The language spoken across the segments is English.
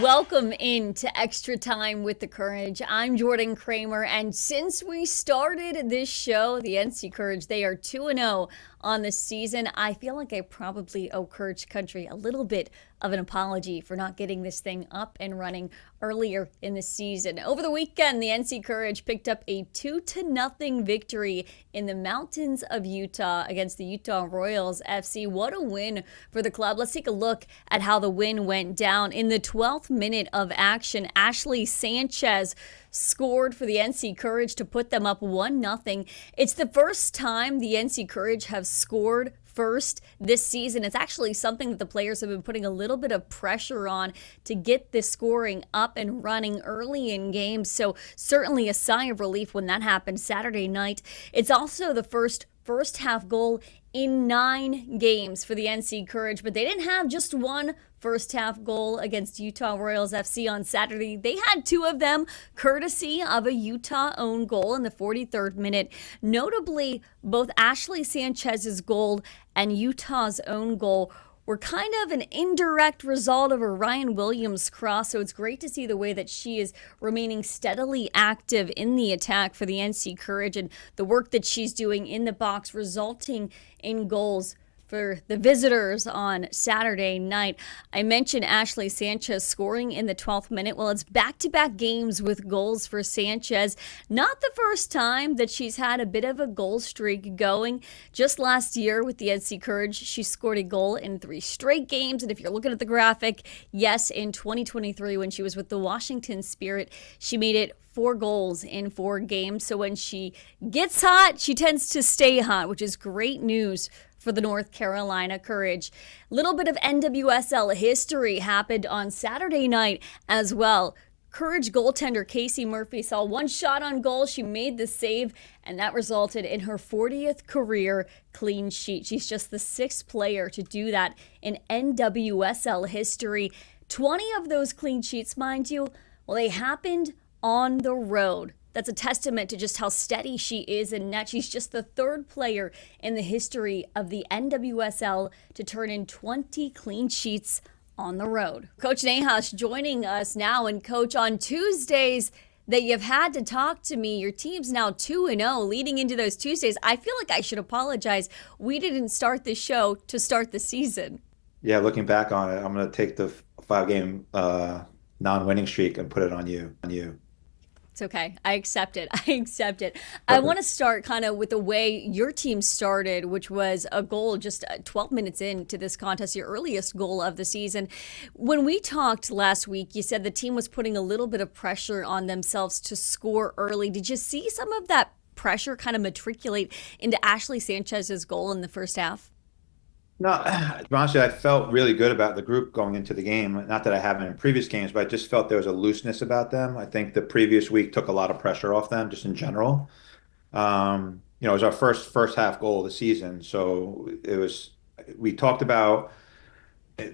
Welcome into Extra Time with the Courage. I'm Jordan Kramer, and since we started this show, the NC Courage, they are 2-0 on the season. I feel like I probably owe Courage Country a little bit of an apology for not getting this thing up and running earlier in the season. Over the weekend, the NC Courage picked up a 2-0 victory in the mountains of Utah against the Utah Royals FC. What a win for the club. Let's take a look at how the win went down. In the 12th minute of action, Ashley Sanchez scored for the NC Courage to put them up 1-0. It's the first time the NC Courage have scored first this season. It's actually something that the players have been putting a little bit of pressure on to get this scoring up and running early in games. So certainly a sigh of relief when that happened Saturday night. It's also the first half goal in 9 games for the NC Courage, but they didn't have just one first half goal against Utah Royals FC on Saturday. They had 2 of them, courtesy of a Utah own goal in the 43rd minute. Notably, both Ashley Sanchez's goal and Utah's own goal were kind of an indirect result of a Ryan Williams cross, so it's great to see the way that she is remaining steadily active in the attack for the NC Courage and the work that she's doing in the box, resulting in goals for the visitors on Saturday night. I mentioned Ashley Sanchez scoring in the 12th minute. Well, it's back-to-back games with goals for Sanchez. Not the first time that she's had a bit of a goal streak going. Just last year with the NC Courage, she scored a goal in 3 straight games. And if you're looking at the graphic, yes, in 2023 when she was with the Washington Spirit, she made it 4 goals in 4 games. So when she gets hot, she tends to stay hot, which is great news for the North Carolina Courage. Little bit of NWSL history happened on Saturday night as well. Courage goaltender Casey Murphy saw one shot on goal. She made the save, and that resulted in her 40th career clean sheet. She's just the 6th player to do that in NWSL history. 20 of those clean sheets, mind you, well, they happened on the road. That's a testament to just how steady she is in net. She's just the 3rd player in the history of the NWSL to turn in 20 clean sheets on the road. Coach Nahas joining us now. And Coach, on Tuesdays that you've had to talk to me, your team's now 2-0 leading into those Tuesdays. I feel like I should apologize. We didn't start the show to start the season. Yeah, looking back on it, I'm going to take the 5-game non-winning streak and put it on you. It's okay. I accept it. I want to start kind of with the way your team started, which was a goal just 12 minutes into this contest, your earliest goal of the season. When we talked last week, you said the team was putting a little bit of pressure on themselves to score early. Did you see some of that pressure kind of matriculate into Ashley Sanchez's goal in the first half? No, honestly, I felt really good about the group going into the game. Not that I haven't in previous games, but I just felt there was a looseness about them. I think the previous week took a lot of pressure off them, just in general. It was our first half goal of the season, so it was. We talked about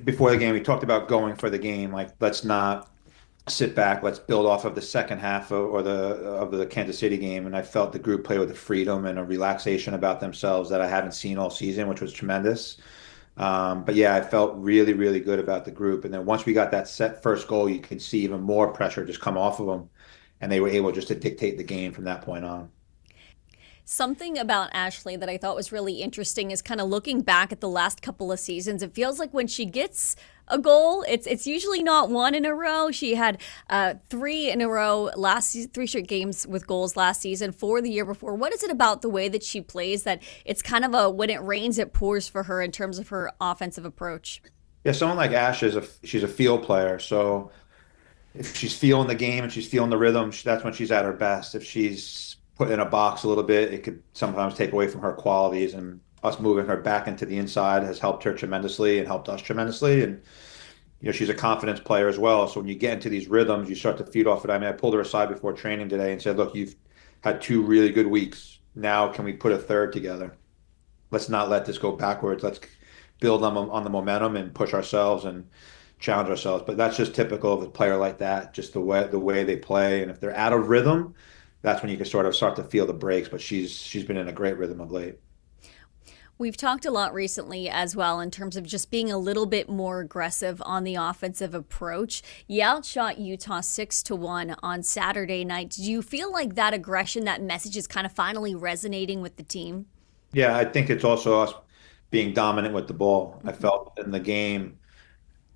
before the game. We talked about going for the game. Like, let's not sit back. Let's build off of the second half of the Kansas City game. And I felt the group play with a freedom and a relaxation about themselves that I haven't seen all season, which was tremendous. But yeah, I felt really, really good about the group. And then once we got that set first goal, you could see even more pressure just come off of them. And they were able just to dictate the game from that point on. Something about Ashley that I thought was really interesting is kind of looking back at the last couple of seasons. It feels like when she gets a goal, it's usually not 1 in a row. She had 3 in a row last season, 3 straight games with goals last season, 4 the year before. What is it about the way that she plays that it's kind of a when it rains, it pours for her in terms of her offensive approach? Yeah, someone like Ash she's a field player. So if she's feeling the game and she's feeling the rhythm, that's when she's at her best. If she's put in a box a little bit, it could sometimes take away from her qualities. And us moving her back into the inside has helped her tremendously and helped us tremendously. And she's a confidence player as well. So when you get into these rhythms, you start to feed off it. I mean, I pulled her aside before training today and said, "Look, you've had 2 really good weeks. Now, can we put a third together? Let's not let this go backwards. Let's build on the momentum and push ourselves and challenge ourselves." But that's just typical of a player like that, just the way they play. And if they're out of rhythm, that's when you can sort of start to feel the breaks. But she's been in a great rhythm of late. We've talked a lot recently as well in terms of just being a little bit more aggressive on the offensive approach. You outshot Utah 6-1 on Saturday night. Do you feel like that aggression, that message is kind of finally resonating with the team? Yeah, I think it's also us being dominant with the ball. I Mhm. felt in the game,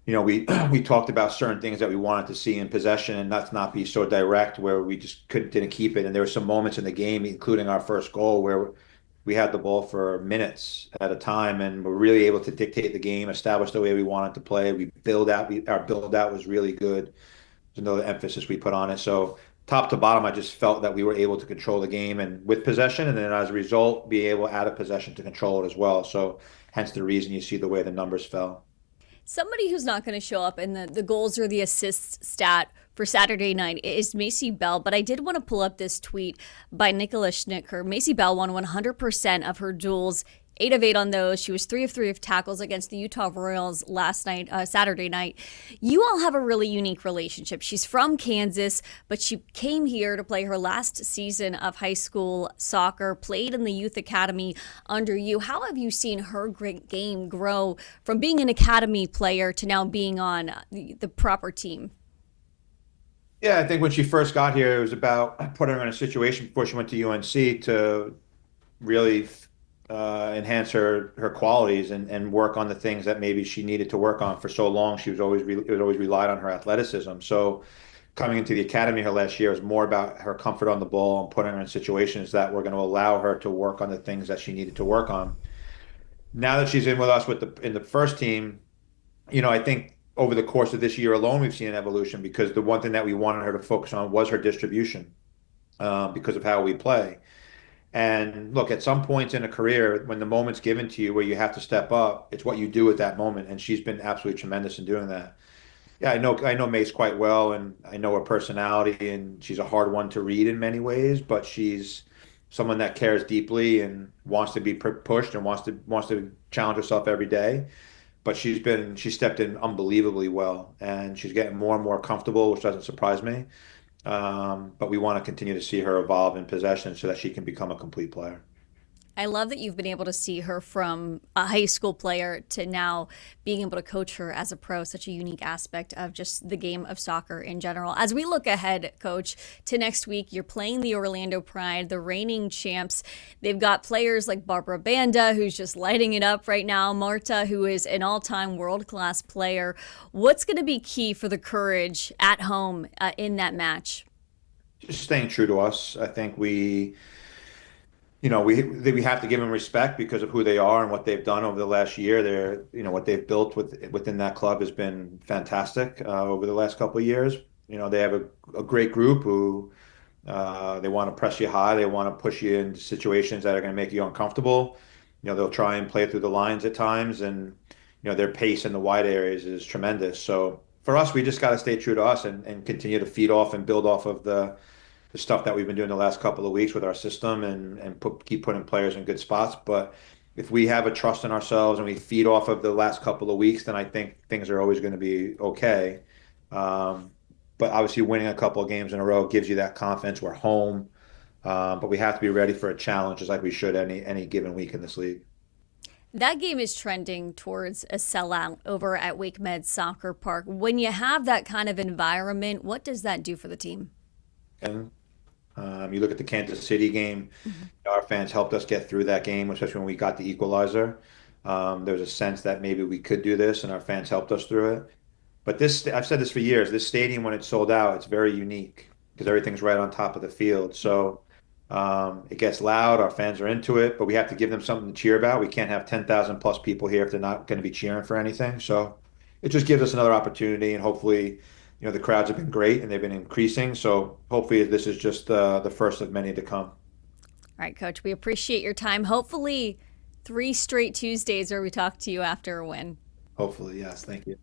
we we talked about certain things that we wanted to see in possession and that's not be so direct where we just couldn't didn't keep it. And there were some moments in the game, including our first goal, where we had the ball for minutes at a time and we're really able to dictate the game, establish the way we wanted to play. Our build out was really good. There's another emphasis we put on it. So top to bottom, I just felt that we were able to control the game and with possession, and then as a result, be able out of possession to control it as well. So hence the reason you see the way the numbers fell. Somebody who's not going to show up in the goals or the assists stat for Saturday night is Macy Bell, but I did want to pull up this tweet by Nicola Schnicker. Macy Bell won 100% of her duels, 8 of 8 on those. She was 3 of 3 of tackles against the Utah Royals last night, Saturday night. You all have a really unique relationship. She's from Kansas, but she came here to play her last season of high school soccer, played in the youth academy under you. How have you seen her great game grow from being an academy player to now being on the proper team? Yeah, I think when she first got here, it was about putting her in a situation before she went to UNC to really enhance her qualities and work on the things that maybe she needed to work on for so long. It was always relied on her athleticism. So coming into the academy her last year was more about her comfort on the ball and putting her in situations that were going to allow her to work on the things that she needed to work on. Now that she's in with us in the first team, I think over the course of this year alone, we've seen an evolution because the one thing that we wanted her to focus on was her distribution because of how we play. And look, at some points in a career, when the moment's given to you where you have to step up, it's what you do at that moment. And she's been absolutely tremendous in doing that. Yeah, I know Mace quite well, and I know her personality, and she's a hard one to read in many ways, but she's someone that cares deeply and wants to be pushed and wants to challenge herself every day. But she stepped in unbelievably well, and she's getting more and more comfortable, which doesn't surprise me. But we want to continue to see her evolve in possession so that she can become a complete player. I love that you've been able to see her from a high school player to now being able to coach her as a pro, such a unique aspect of just the game of soccer in general. As we look ahead, Coach, to next week, you're playing the Orlando Pride, the reigning champs. They've got players like Barbara Banda, who's just lighting it up right now, Marta, who is an all time world class player. What's going to be key for the Courage at home in that match? Just staying true to us. I think we have to give them respect because of who they are and what they've done over the last year. What they've built within that club has been fantastic over the last couple of years. They have a great group who they want to press you high. They want to push you into situations that are going to make you uncomfortable. They'll try and play through the lines at times, and their pace in the wide areas is tremendous. So for us, we just got to stay true to us and continue to feed off and build off of the stuff that we've been doing the last couple of weeks with our system and keep putting players in good spots. But if we have a trust in ourselves and we feed off of the last couple of weeks, then I think things are always going to be okay. Um, but obviously, winning a couple of games in a row gives you that confidence. We're home, but we have to be ready for a challenge, just like we should any given week in this league. That game is trending towards a sellout over at Wake Med Soccer Park. When you have that kind of environment, what does that do for the team? And you look at the Kansas City game, Mhm. our fans helped us get through that game, especially when we got the equalizer. There was a sense that maybe we could do this, and our fans helped us through it. But I've said this for years, this stadium, when it's sold out, it's very unique because everything's right on top of the field. So it gets loud, our fans are into it, but we have to give them something to cheer about. We can't have 10,000 plus people here if they're not going to be cheering for anything. So it just gives us another opportunity, and hopefully, the crowds have been great and they've been increasing. So hopefully, this is just the first of many to come. All right, Coach, we appreciate your time. Hopefully, 3 straight Tuesdays where we talk to you after a win. Hopefully, yes. Thank you.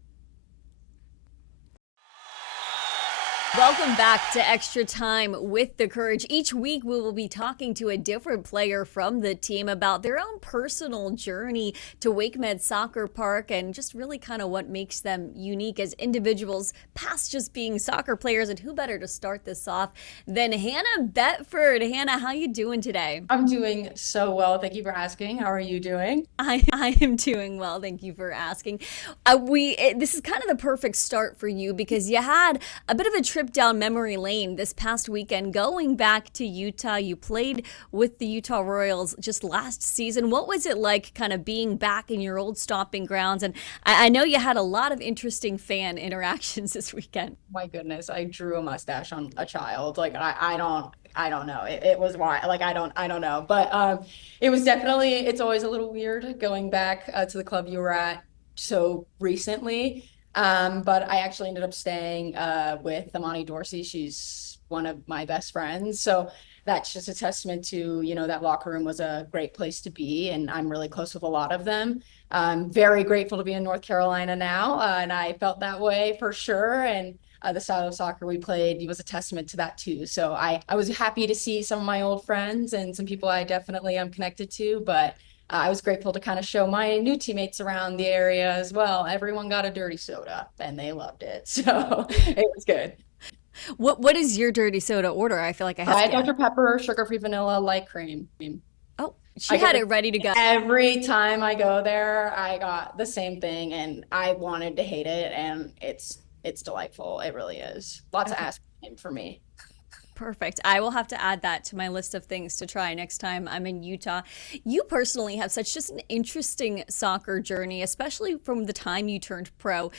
Welcome back to Extra Time with the Courage. Each week, we will be talking to a different player from the team about their own personal journey to Wake Med Soccer Park and just really kind of what makes them unique as individuals past just being soccer players. And who better to start this off than Hannah Betford? Hannah, how you doing today? I'm doing so well. Thank you for asking. How are you doing? I am doing well. Thank you for asking. This is kind of the perfect start for you because you had a bit of a trip down memory lane this past weekend, going back to Utah. You played with the Utah Royals just last season. What was it like, kind of being back in your old stomping grounds? And I know you had a lot of interesting fan interactions this weekend. My goodness, I drew a mustache on a child. Like I don't know. It was why. Like I don't know. But it was definitely. It's always a little weird going back to the club you were at so recently. But I actually ended up staying with Amani Dorsey. She's one of my best friends. So that's just a testament to, that locker room was a great place to be. And I'm really close with a lot of them. I'm very grateful to be in North Carolina now. And I felt that way for sure. And the style of soccer we played was a testament to that too. So I was happy to see some of my old friends and some people I definitely am connected to, but I was grateful to kind of show my new teammates around the area as well. Everyone got a dirty soda and they loved it. So it was good. What is your dirty soda order? I feel like I have I had to. Dr. Pepper, sugar-free vanilla, light cream. Oh, she I had get it ready to go. every time I go there, I got the same thing and I wanted to hate it and it's delightful. It really is. Lots of Okay. aspirin for me. Perfect. I will have to add that to my list of things to try next time I'm in Utah. You personally have such just an interesting soccer journey, especially from the time you turned pro.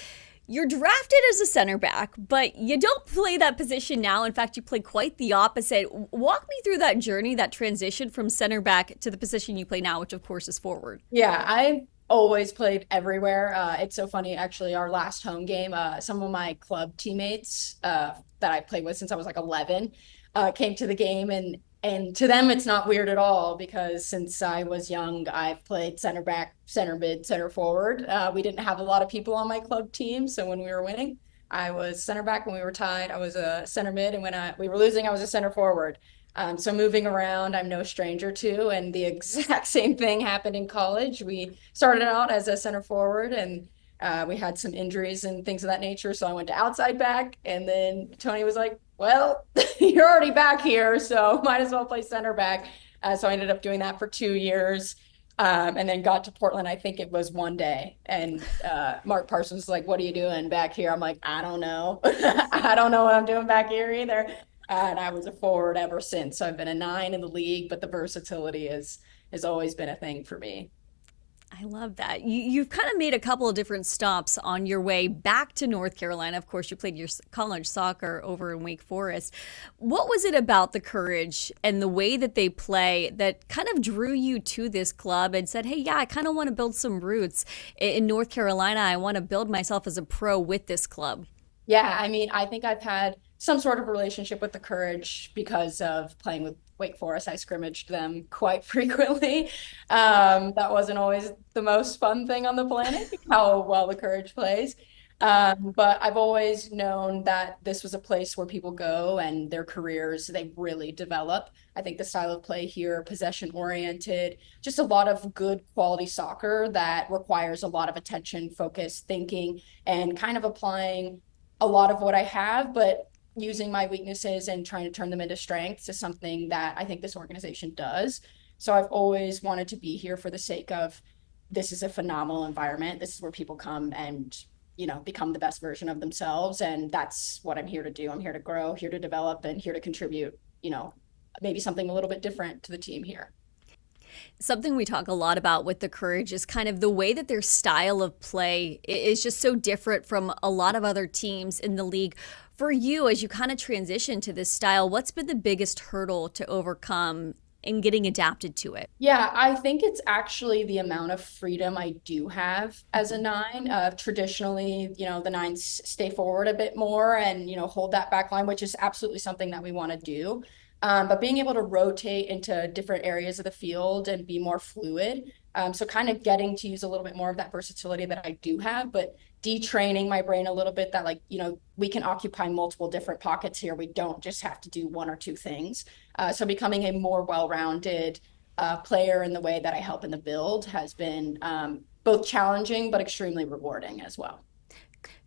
You're drafted as a center back, but you don't play that position now. In fact, you play quite the opposite. Walk me through that journey, that transition from center back to the position you play now, which of course is forward. Yeah, I've always played everywhere. It's so funny, actually, our last home game, some of my club teammates that I played with since I was like 11 came to the game and to them it's not weird at all because since I was young, I've played center back, center mid, center forward. We didn't have a lot of people on my club team, so when we were winning, I was center back. When we were tied, I was a center mid, and when we were losing, I was a center forward. So moving around, I'm no stranger to, and the exact same thing happened in college. We started out as a center forward, and we had some injuries and things of that nature. So I went to outside back, and then Tony was like, "Well, you're already back here, so might as well play center back." So I ended up doing that for 2 years, and then got to Portland. I think it was one day, and Mark Parsons was like, "What are you doing back here?" I'm like, "I don't know. I don't know what I'm doing back here either." And I was a forward ever since. So I've been a 9 in the league, but the versatility has always been a thing for me. I love that. You've kind of made a couple of different stops on your way back to North Carolina. Of course, you played your college soccer over in Wake Forest. What was it about the Courage and the way that they play that kind of drew you to this club and said, hey, yeah, I kind of want to build some roots in North Carolina. I want to build myself as a pro with this club? Yeah, I mean, I think I've had some sort of relationship with the Courage because of playing with Wake Forest. I scrimmaged them quite frequently. That wasn't always the most fun thing on the planet, how well the Courage plays. But I've always known that this was a place where people go and their careers, they really develop. I think the style of play here, possession oriented, just a lot of good quality soccer that requires a lot of attention, focus, thinking, and kind of applying a lot of what I have, but using my weaknesses and trying to turn them into strengths is something that I think this organization does. So I've always wanted to be here for the sake of this is a phenomenal environment. This is where people come and, become the best version of themselves. And that's what I'm here to do. I'm here to grow, here to develop, and here to contribute, maybe something a little bit different to the team here. Something we talk a lot about with the Courage is kind of the way that their style of play is just so different from a lot of other teams in the league. For you, as you kind of transition to this style, what's been the biggest hurdle to overcome in getting adapted to it? Yeah, I think it's actually the amount of freedom I do have as a 9. Traditionally, the 9s stay forward a bit more and, hold that back line, which is absolutely something that we want to do. but being able to rotate into different areas of the field and be more fluid. So kind of getting to use a little bit more of that versatility that I do have, but detraining my brain a little bit that, like, we can occupy multiple different pockets here. We don't just have to do one or two things. So becoming a more well-rounded player in the way that I help in the build has been both challenging but extremely rewarding as well.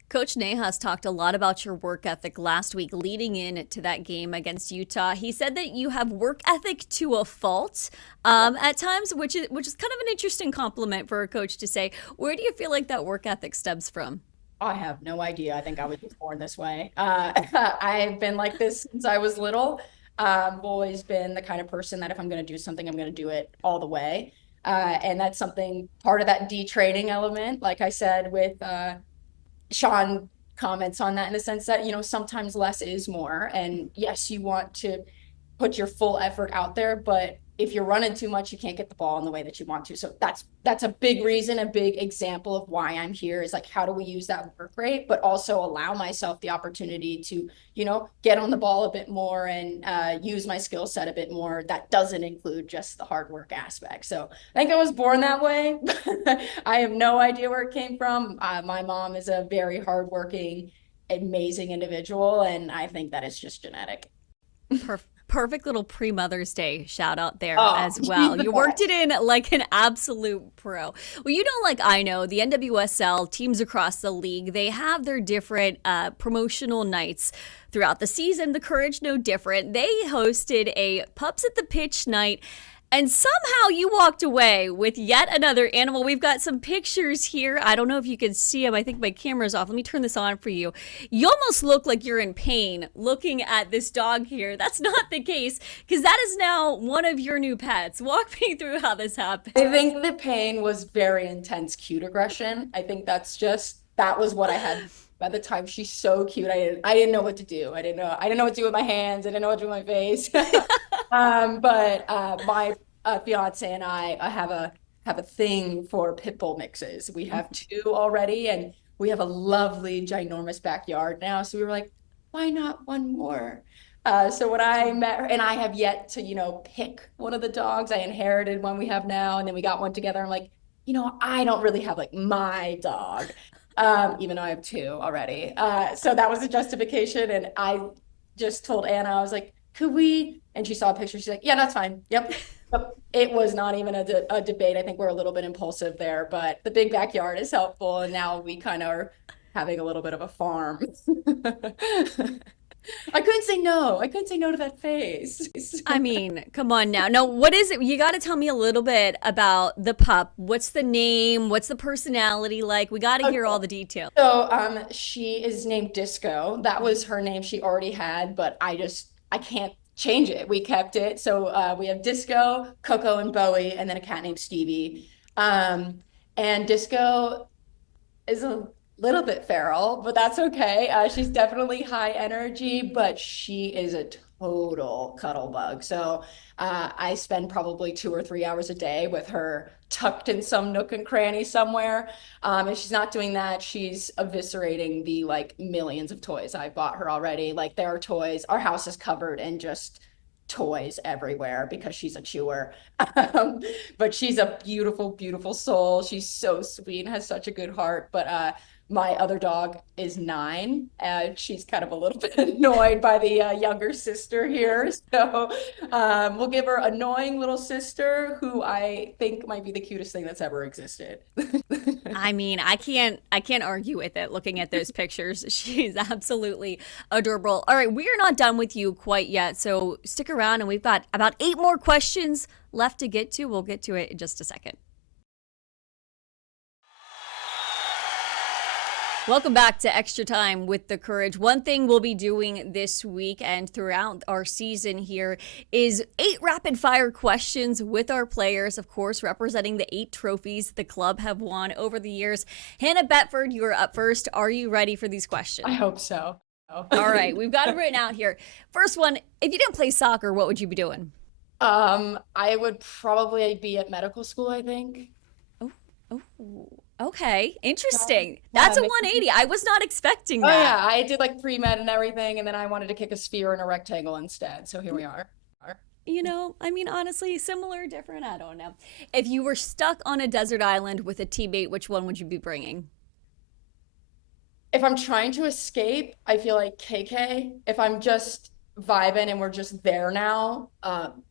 Coach Nahas talked a lot about your work ethic last week leading into that game against Utah. He said that you have work ethic to a fault at times, which is kind of an interesting compliment for a coach to say. Where do you feel like that work ethic stems from? I have no idea. I think I was just born this way. I've been like this since I was little. I've always been the kind of person that if I'm going to do something, I'm going to do it all the way. And that's something, part of that detraining element, like I said, with Sean comments on that in the sense that, sometimes less is more. And yes, you want to put your full effort out there, but if you're running too much, you can't get the ball in the way that you want to. So that's a big reason, a big example of why I'm here is like, how do we use that work rate, but also allow myself the opportunity to, get on the ball a bit more and use my skill set a bit more. That doesn't include just the hard work aspect. So I think I was born that way. I have no idea where it came from. My mom is a very hardworking, amazing individual, and I think that it's just genetic. Perfect little pre-Mother's Day shout out there as well. You worked it in like an absolute pro. Well, like I know, the NWSL teams across the league, they have their different promotional nights throughout the season. The Courage, no different. They hosted a Pups at the Pitch night, and somehow you walked away with yet another animal. We've got some pictures here. I don't know if you can see them. I think my camera's off. Let me turn this on for you. You almost look like you're in pain looking at this dog here. That's not the case, because that is now one of your new pets. Walk me through how this happened. I think the pain was very intense cute aggression. I think that was what I had. By the time she's so cute, I didn't know what to do. I didn't know what to do with my hands. I didn't know what to do with my face. But my fiance and I have a thing for pit bull mixes. We have 2 already, and we have a lovely, ginormous backyard now. So we were like, why not one more? So when I met her, and I have yet to, pick one of the dogs. I inherited one we have now, and then we got one together. I'm like, I don't really have like my dog. Even though I have 2 already. So that was a justification. And I just told Anna, I was like, could we? And she saw a picture. She's like, yeah, that's fine. Yep. It was not even a debate. I think we're a little bit impulsive there, but the big backyard is helpful. And now we kind of are having a little bit of a farm. I couldn't say no. I couldn't say no to that face. I mean, come on now. No, what is it? You got to tell me a little bit about the pup. What's the name? What's the personality like? We got to hear all the details. So she is named Disco. That was her name she already had, but I can't change it. We kept it. So we have Disco, Coco, and Bowie, and then a cat named Stevie. And Disco is a little bit feral, but that's okay. She's definitely high energy, but she is a total cuddle bug. So I spend probably 2 or 3 hours a day with her tucked in some nook and cranny somewhere. If she's not doing that, she's eviscerating the like millions of toys I bought her already. Like there are toys. Our house is covered in just toys everywhere because she's a chewer. But she's a beautiful, beautiful soul. She's so sweet and has such a good heart. But my other dog is 9, and she's kind of a little bit annoyed by the younger sister here. So we'll give her annoying little sister, who I think might be the cutest thing that's ever existed. I mean, I can't argue with it looking at those pictures. She's absolutely adorable. All right, we are not done with you quite yet, so stick around, and we've got about 8 more questions left to get to. We'll get to it in just a second. Welcome back to Extra Time with the Courage. One thing we'll be doing this week and throughout our season here is 8 rapid fire questions with our players, of course, representing the 8 trophies the club have won over the years. Hannah Betford, you are up first. Are you ready for these questions? I hope so. All right, we've got it written out here. First one, if you didn't play soccer, what would you be doing? I would probably be at medical school, I think. Okay, interesting. That's a 180. I was not expecting that. Oh yeah, I did like pre-med and everything, and then I wanted to kick a sphere in a rectangle instead. So here we are. I mean, honestly, similar, different, I don't know. If you were stuck on a desert island with a teammate, which one would you be bringing? If I'm trying to escape, I feel like KK. If I'm just vibing and we're just there now,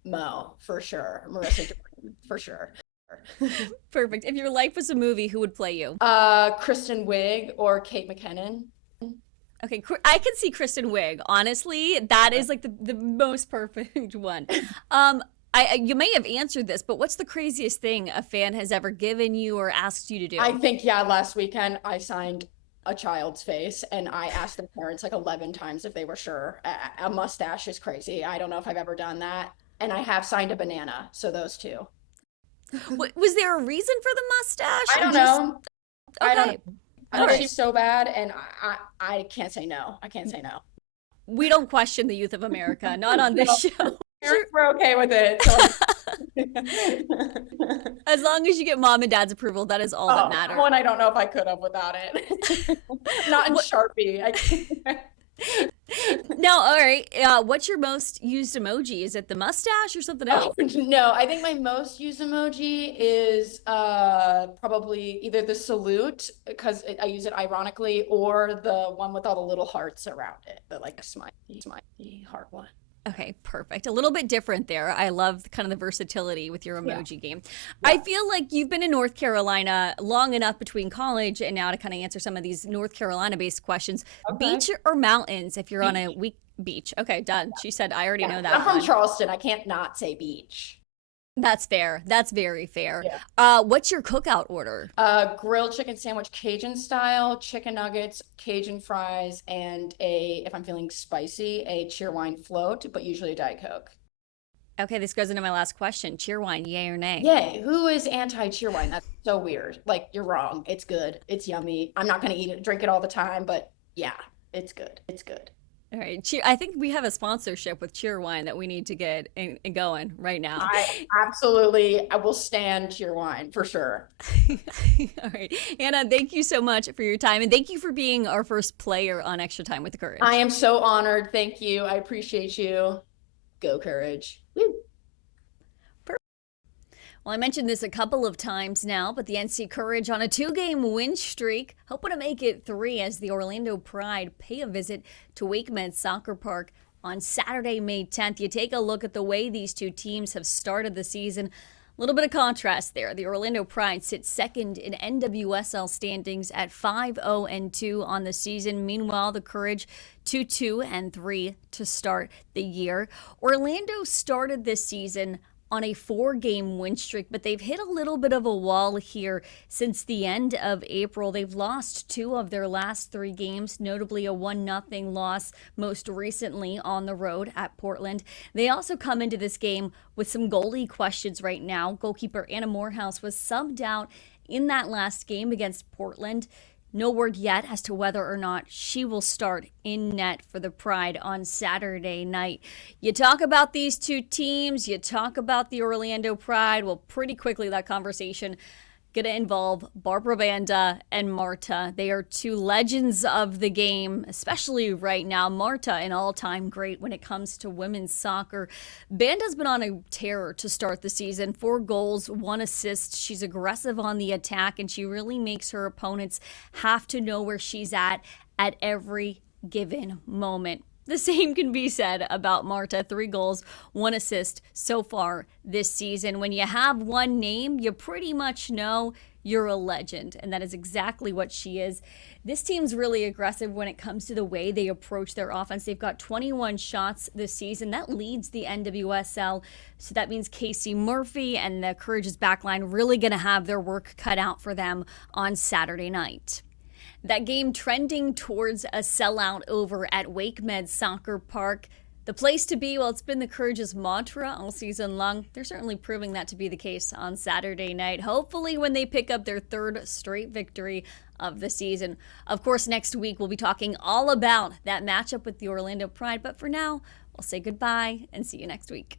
Mo, for sure. Marissa Jordan, for sure. Perfect. If your life was a movie, who would play you? Kristen Wiig or Kate McKinnon. Okay, I can see Kristen Wiig. Honestly, that is like the most perfect one. You may have answered this, but what's the craziest thing a fan has ever given you or asked you to do? I think, yeah, last weekend I signed a child's face and I asked their parents like 11 times if they were sure. A mustache is crazy. I don't know if I've ever done that. And I have signed a banana. So those two. Was there a reason for the mustache? I don't know. Okay. I don't know. I know All right. she's so bad, and I can't say no. I can't say no. We don't question the youth of America, not on this show. We're okay with it. So. As long as you get mom and dad's approval, that is all that matters. One, I don't know if I could have without it. Not in Sharpie. Now, all right. What's your most used emoji? Is it the mustache or something else? No, I think my most used emoji is probably either the salute, because I use it ironically, or the one with all the little hearts around it, the like smiley heart one. Okay, perfect. A little bit different there. I love kind of the versatility with your emoji game. Yeah. I feel like you've been in North Carolina long enough between college and now to kind of answer some of these North Carolina-based questions. Okay. Beach or mountains if you're on a week beach? Okay, done. She said, I already know that. I'm from Charleston. I can't not say beach. That's fair. That's very fair. Yeah. What's your cookout order? Grilled chicken sandwich, Cajun style, chicken nuggets, Cajun fries, and if I'm feeling spicy, a cheerwine float, but usually a Diet Coke. Okay, this goes into my last question. Cheerwine, yay or nay? Yay. Who is anti-cheerwine? That's so weird. Like, you're wrong. It's good. It's yummy. I'm not going to drink it all the time, but yeah, it's good. It's good. All right. I think we have a sponsorship with Cheerwine that we need to get going right now. I will stand Cheerwine for sure. All right. Hannah, thank you so much for your time. And thank you for being our first player on Extra Time with the Courage. I am so honored. Thank you. I appreciate you. Go Courage. Woo. Well, I mentioned this a couple of times now, but the NC Courage on a 2-game win streak, hoping to make it 3 as the Orlando Pride pay a visit to Wake Med Soccer Park on Saturday, May 10th. You take a look at the way these two teams have started the season. A little bit of contrast there. The Orlando Pride sits second in NWSL standings at 5-0-2 on the season. Meanwhile, the Courage 2-2-3 to start the year. Orlando started this season on a 4-game win streak, but they've hit a little bit of a wall here since the end of April. They've lost 2 of their last 3 games, notably a 1-0 loss most recently on the road at Portland. They also come into this game with some goalie questions right now. Goalkeeper Anna Morehouse was subbed out in that last game against Portland. No word yet as to whether or not she will start in net for the Pride on Saturday night. You talk about these two teams, you talk about the Orlando Pride. Well, pretty quickly that conversation going to involve Barbara Banda and Marta. They are 2 legends of the game, especially right now. Marta, an all-time great when it comes to women's soccer. Banda's been on a tear to start the season. 4 goals, 1 assist. She's aggressive on the attack, and she really makes her opponents have to know where she's at every given moment. The same can be said about Marta. 3 goals, 1 assist so far this season. When you have one name, you pretty much know you're a legend, and that is exactly what she is. This team's really aggressive when it comes to the way they approach their offense. They've got 21 shots this season. That leads the NWSL, so that means Casey Murphy and the Courage's backline really going to have their work cut out for them on Saturday night. That game trending towards a sellout over at Wake Med Soccer Park. The place to be, well, it's been the Courage's mantra all season long. They're certainly proving that to be the case on Saturday night. Hopefully when they pick up their 3rd straight victory of the season. Of course, next week we'll be talking all about that matchup with the Orlando Pride. But for now, we'll say goodbye and see you next week.